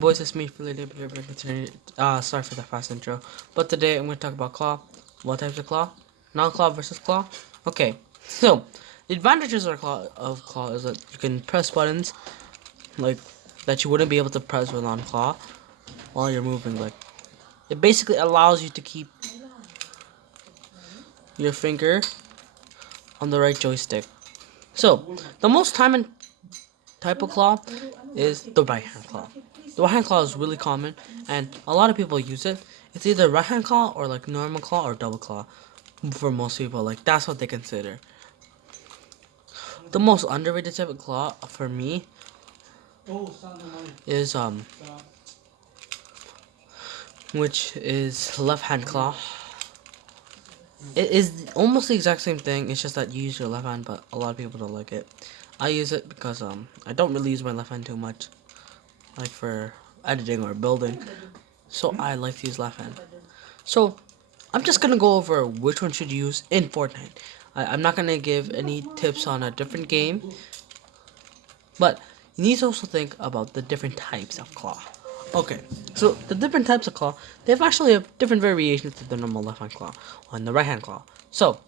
Boys, it's me, Philip here. Sorry for the fast intro, but today I'm going to talk about claw. What types of claw? Non-claw versus claw. Okay, so the advantages of claw is that you can press buttons like that you wouldn't be able to press with non-claw while you're moving. Like it basically allows you to keep your finger on the right joystick. So the most common type of claw is the right hand claw. The right hand claw is really common and a lot of people use it. It's either right hand claw or like normal claw or double claw for most people. Like that's what they consider. The most underrated type of claw for me is which is left hand claw. It is almost the exact same thing. It's just that you use your left hand, but a lot of people don't like it. I use it because I don't really use my left hand too much, like for editing or building. So I like to use left hand. So I'm just gonna go over which one should you use in Fortnite. I'm not gonna give any tips on a different game, but you need to also think about the different types of claw. Okay, so the different types of claw, they have actually have different variations to the normal left hand claw and the right hand claw. So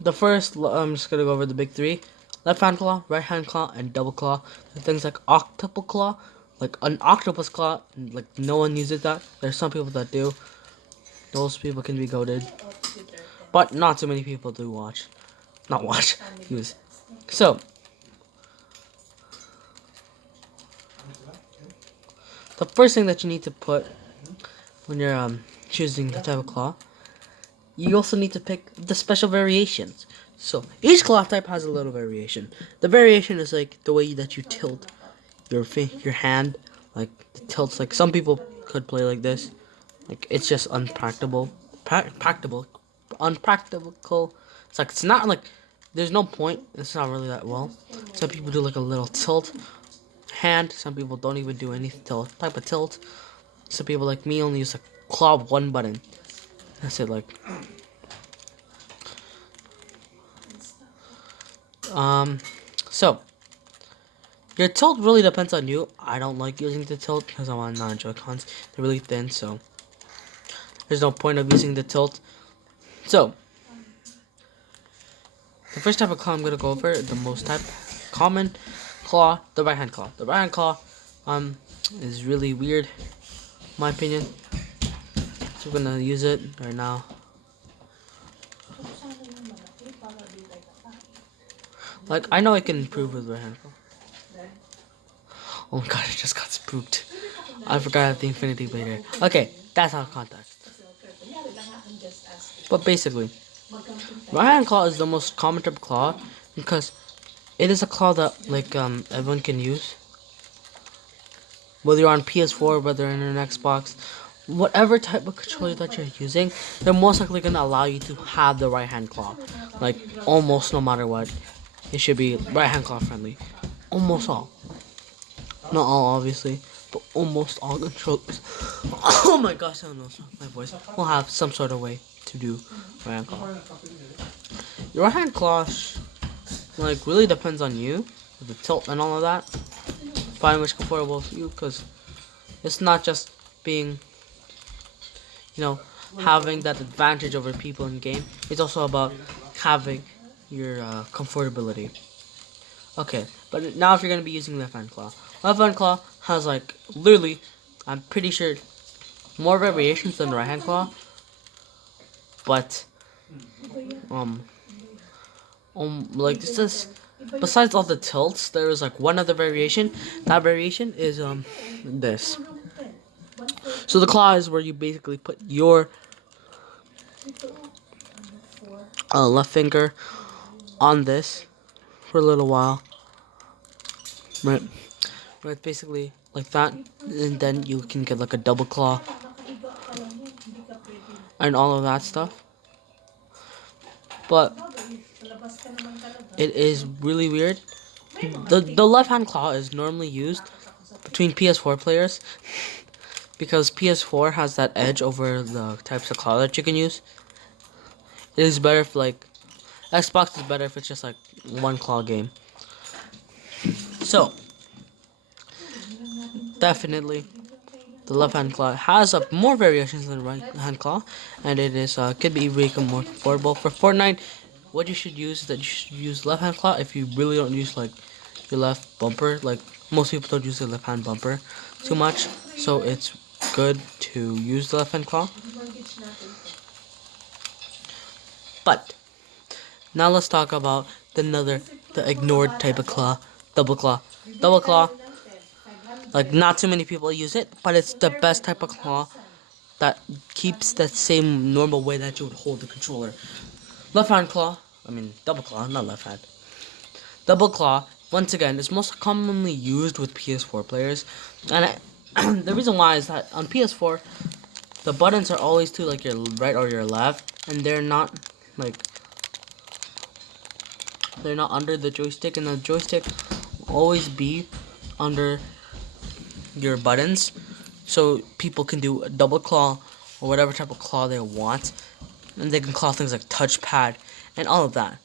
the first, I'm just gonna go over the big three: left hand claw, right hand claw, and double claw. There's things like octuple claw, like an octopus claw. Like no one uses that. There's some people that do. Those people can be goaded, but not too many people do use. So the first thing that you need to put when you're choosing the type of claw, you also need to pick the special variations. So each claw type has a little variation. The variation is like the way that you tilt your hand, like the tilts. Like some people could play like this. Like it's just unpractical. It's like it's not like there's no point. It's not really that well. Some people do like a little tilt hand. Some people don't even do any type of tilt. Some people like me only use like claw one button. That's it. Like so your tilt really depends on you. I don't like using the tilt because I'm on non-Joy-Cons. They're really thin, so there's no point of using the tilt. So the first type of claw I'm gonna go over, the most common claw, the right hand claw. The right hand claw is really weird, in my opinion. So we're gonna use it right now. Like I know I can improve with right hand claw. Oh my god, I just got spooked. I forgot the infinity blader. Okay, that's out of context. But basically, right hand claw is the most common type of claw because it is a claw that like everyone can use. Whether you're on PS4, whether you're in an Xbox, whatever type of controller that you're using, they're most likely gonna allow you to have the right hand claw. Like almost no matter what, it should be right hand claw friendly. Almost all, not all obviously, but almost all controllers. Oh my gosh, I don't know my voice. Will have some sort of way to do right hand claw. Your right hand claw, like really depends on you, with the tilt and all of that. Find which comfortable for you, because it's not just being, having that advantage over people in game. It's also about having your comfortability. Okay, but now if you're gonna be using left hand claw has like literally, I'm pretty sure more variations than the right hand claw. But like this is besides all the tilts, there is like one other variation. That variation is this. So the claw is where you basically put your left finger on this for a little while, right? Right, basically like that, and then you can get like a double claw and all of that stuff. But it is really weird. The left hand claw is normally used between PS4 players because PS4 has that edge over the types of claw that you can use. It is better if like Xbox is better if it's just like one claw game. So definitely the left hand claw has more variations than the right hand claw, and it is could be really more affordable for Fortnite. What you should use is that you should use left hand claw if you really don't use like your left bumper. Like most people don't use the left hand bumper too much, so it's good to use the left hand claw. But now let's talk about the ignored type of claw, double claw. Double claw, like not too many people use it, but it's the best type of claw that keeps that same normal way that you would hold the controller. Left hand claw, I mean double claw, not left hand. Double claw, once again, is most commonly used with PS4 players, and the reason why is that on PS4, the buttons are always to like your right or your left, and like they're not under the joystick, and the joystick will always be under your buttons, so people can do a double claw or whatever type of claw they want, and they can claw things like touchpad and all of that.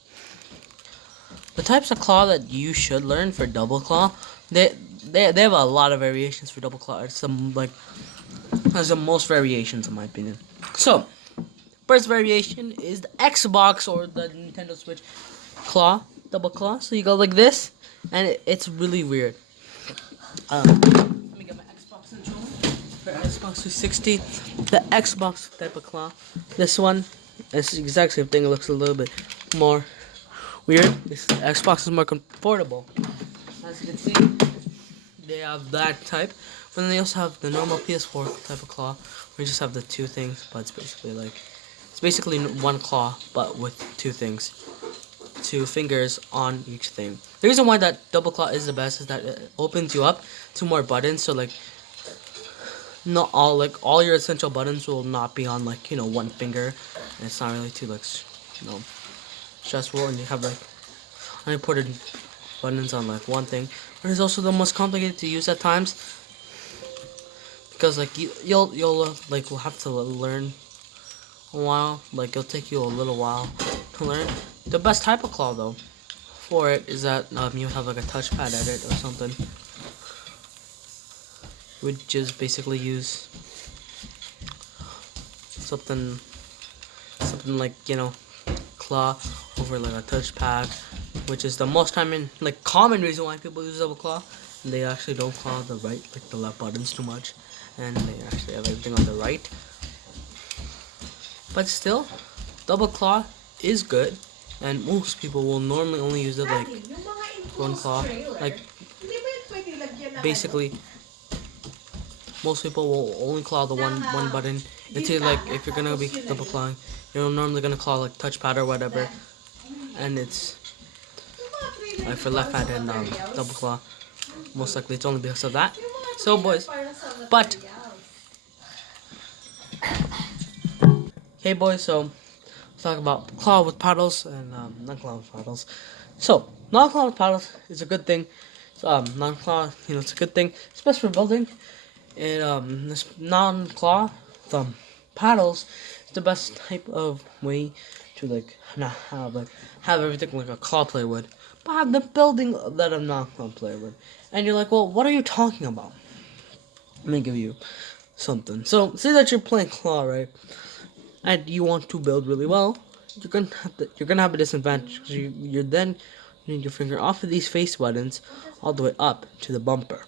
The types of claw that you should learn for double claw, they have a lot of variations for double claw. It's there's the most variations in my opinion. So, first variation is the Xbox or the Nintendo Switch claw, double claw. So you go like this, and it's really weird. Let me get my Xbox controller for Xbox 360. The Xbox type of claw. This one is the exact same thing. It looks a little bit more weird. This Xbox is more comfortable. As you can see, they have that type. But then they also have the normal PS4 type of claw, where you just have the two things, but it's basically one claw, but with two things. Two fingers on each thing. The reason why that double claw is the best is that it opens you up to more buttons, so like not all your essential buttons will not be on like one finger, and it's not really too like stressful, and you have like unimportant buttons on like one thing. But it's also the most complicated to use at times, because like you'll like will have to learn a while. Like it'll take you a little while to learn. The best type of claw though for it is that you have like a touchpad edit or something. Would just basically use something like claw over like a touchpad, which is the most common reason why people use double claw. And they actually don't claw the left buttons too much, and they actually have everything on the right. But still, double claw is good, and most people will normally only use it like one claw. Like basically, most people will only claw the one button. Until like if you're gonna be double clawing, you're normally gonna claw like touchpad or whatever, and it's like for left hand and double claw. Most likely it's only because of that. So boys, but hey boys, so let's talk about claw with paddles and non-claw with paddles. So non-claw with paddles is a good thing. So, non-claw, it's a good thing, especially for building. And this non-claw paddles is the best type of way to like not have everything like a claw player would, but have the building that a non-claw player would. And you're like, well, what are you talking about? Let me give you something. So say that you're playing claw, right? And you want to build really well, you're gonna have a disadvantage, because you're then need your finger off of these face buttons all the way up to the bumper.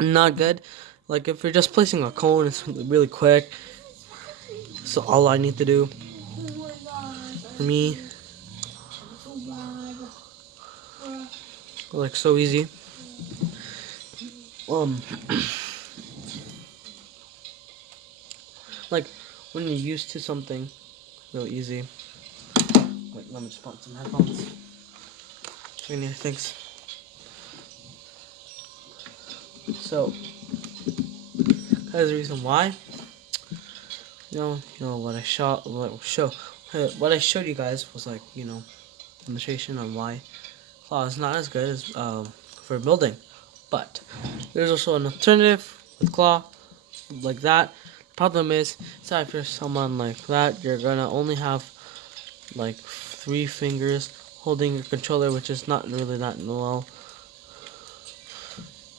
Not good. Like if you're just placing a cone, it's really quick. So all I need to do for me, like so easy. Like when you're used to something real easy. Wait, let me just put some headphones. So many things. So that's the reason why. What I showed you guys was like demonstration on why claw is not as good as for building. But there's also an alternative with claw like that. Problem is that if you're someone like that, you're gonna only have like 3 fingers holding your controller, which is not really that well.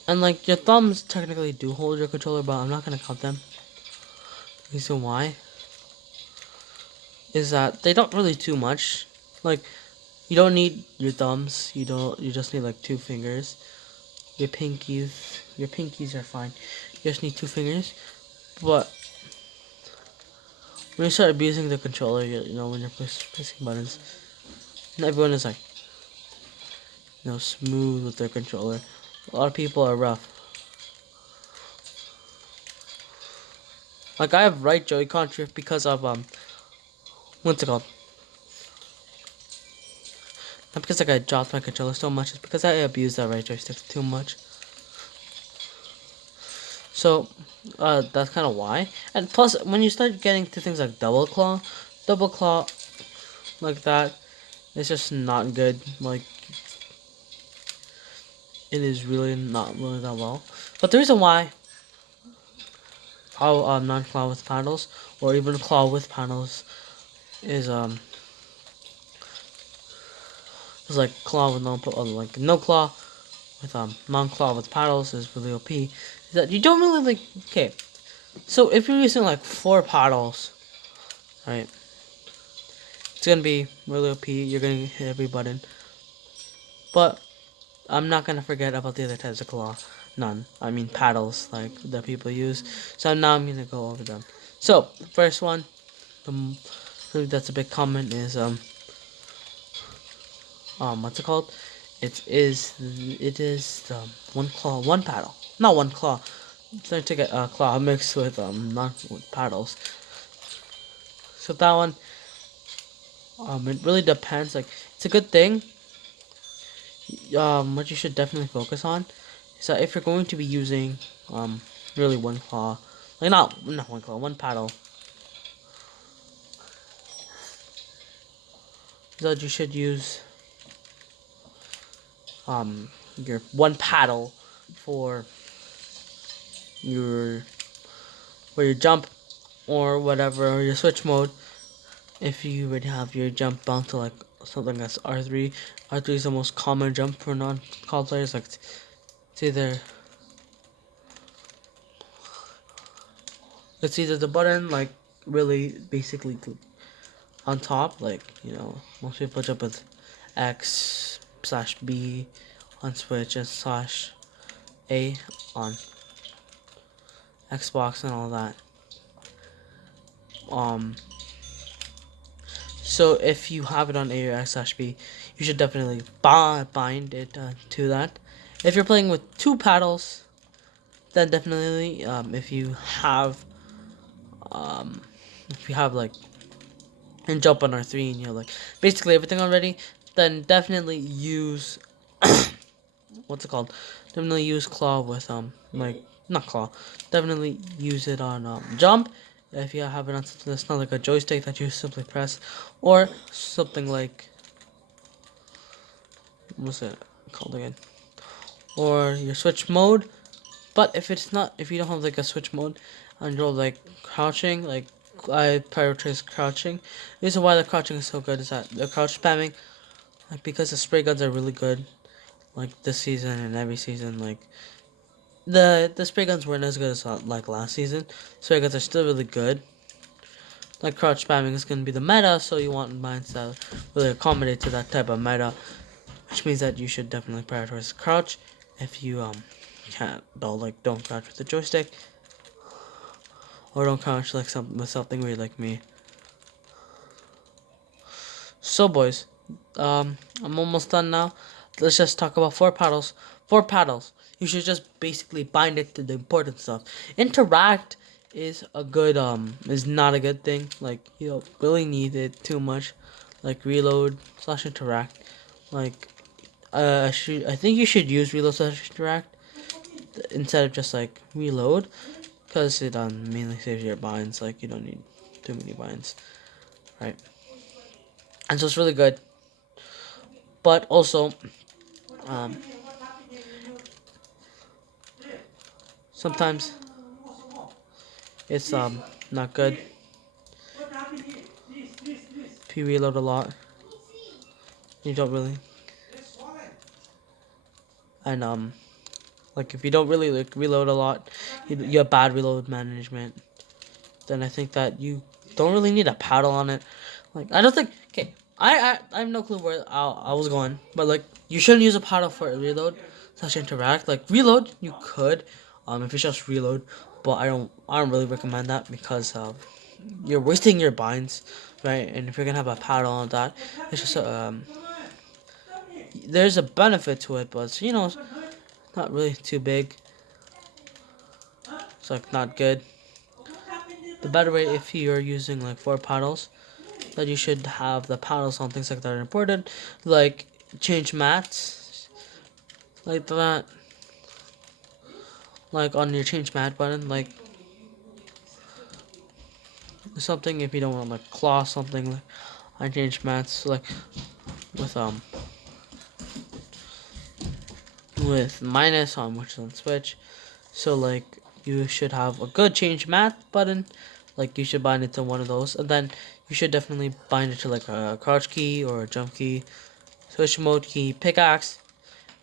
And like your thumbs technically do hold your controller, but I'm not gonna count them. Reason why is that they don't really do much. Like you don't need your thumbs. You just need like 2 fingers. Your pinkies are fine. You just need 2 fingers. But when you start abusing the controller, when you're pressing buttons, and everyone is like, smooth with their controller. A lot of people are rough. Like I have right Joy-Con drift because of what's it called? Not because like I dropped my controller so much, it's because I abused that right joystick too much. So that's kind of why. And plus, when you start getting to things like double claw like that, it's just not good. Like it is really not really that well. But the reason why I'll non-claw with paddles or even claw with paddles is like claw with no claw with non-claw with paddles is really OP. Is that you don't really like. Okay, so if you're using like 4 paddles, right? It's gonna be really OP. You're gonna hit every button, but I'm not gonna forget about the other types of claw. None. I mean paddles like that people use. So now I'm gonna go over them. So first one, that's a big comment is what's it called? It is the one claw, one paddle. Not one claw. I'm trying to get a claw mixed with not with paddles. So that one it really depends. Like it's a good thing. What you should definitely focus on is that if you're going to be using really one claw, like not one claw, one paddle, that you should use your one paddle for your jump or whatever, or your switch mode. If you would have your jump bound to like something that's R3, R3 is the most common jump for non-call players. Like it's either the button like really basically on top, like most people jump with X/B on Switch and /A on Xbox and all that. So if you have it on A or X/B, you should definitely bind it to that. If you're playing with 2 paddles, then definitely if you have like and jump on R3 and you're like basically everything already, then definitely use what's it called? Definitely use claw with like not claw. Definitely use it on jump. If you have it on something that's not like a joystick that you simply press, or something like what's it called again? Or your switch mode. But if you don't have like a switch mode and you're like crouching, like I prioritize crouching. The reason why the crouching is so good is that the crouch spamming, like because the spray guns are really good, like this season and every season, like the spray guns weren't as good as like last season. Spray guns are still really good. Like crouch spamming is gonna be the meta, so you want mines that really accommodate to that type of meta, which means that you should definitely prioritize crouch. If you can't, don't crouch with the joystick, or don't crouch like something weird like me. So boys, I'm almost done now. Let's just talk about 4 paddles. 4 paddles. You should just basically bind it to the important stuff. Interact is not a good thing. Like you don't really need it too much. Like reload/interact. Like I think you should use reload/interact instead of just like reload, because it mainly saves your binds. Like you don't need too many binds, right? And so it's really good. But also, um, sometimes it's not good if you reload a lot. You don't really, and Like if you don't really like reload a lot, you have bad reload management, then I think that you don't really need a paddle on it. Like I don't think. Okay, I have no clue where I was going, but like you shouldn't use a paddle for a reload slash interact. Like reload, you could, if it's just reload, but I don't really recommend that because you're wasting your binds, right? And if you're gonna have a paddle on that, it's just there's a benefit to it, but it's not really too big. It's like not good. The better way if you're using like 4 paddles, that you should have the paddles on things like that are important, like change mats, like that, like on your change mat button, like something if you don't want like claw something like on change mats, like with minus on which is on Switch. So like you should have a good change mat button, like you should bind it to one of those, and then you should definitely bind it to like a crouch key or a jump key, switch mode key, pickaxe,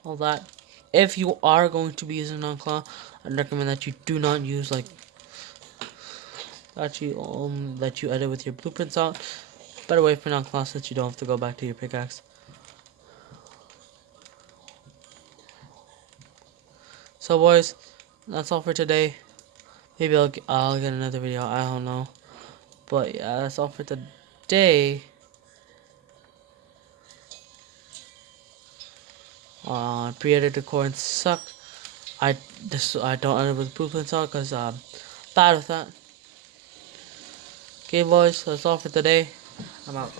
all that. If you are going to be using non-claw, I'd recommend that you do not use like that you edit with your blueprints out. Better way for non-claw so that you don't have to go back to your pickaxe. So boys, that's all for today. Maybe I'll get another video. I don't know. But yeah, that's all for today. Pre-edited coins suck. I don't edit with blueprints out because bad with that. Okay, boys, that's all for today. I'm out.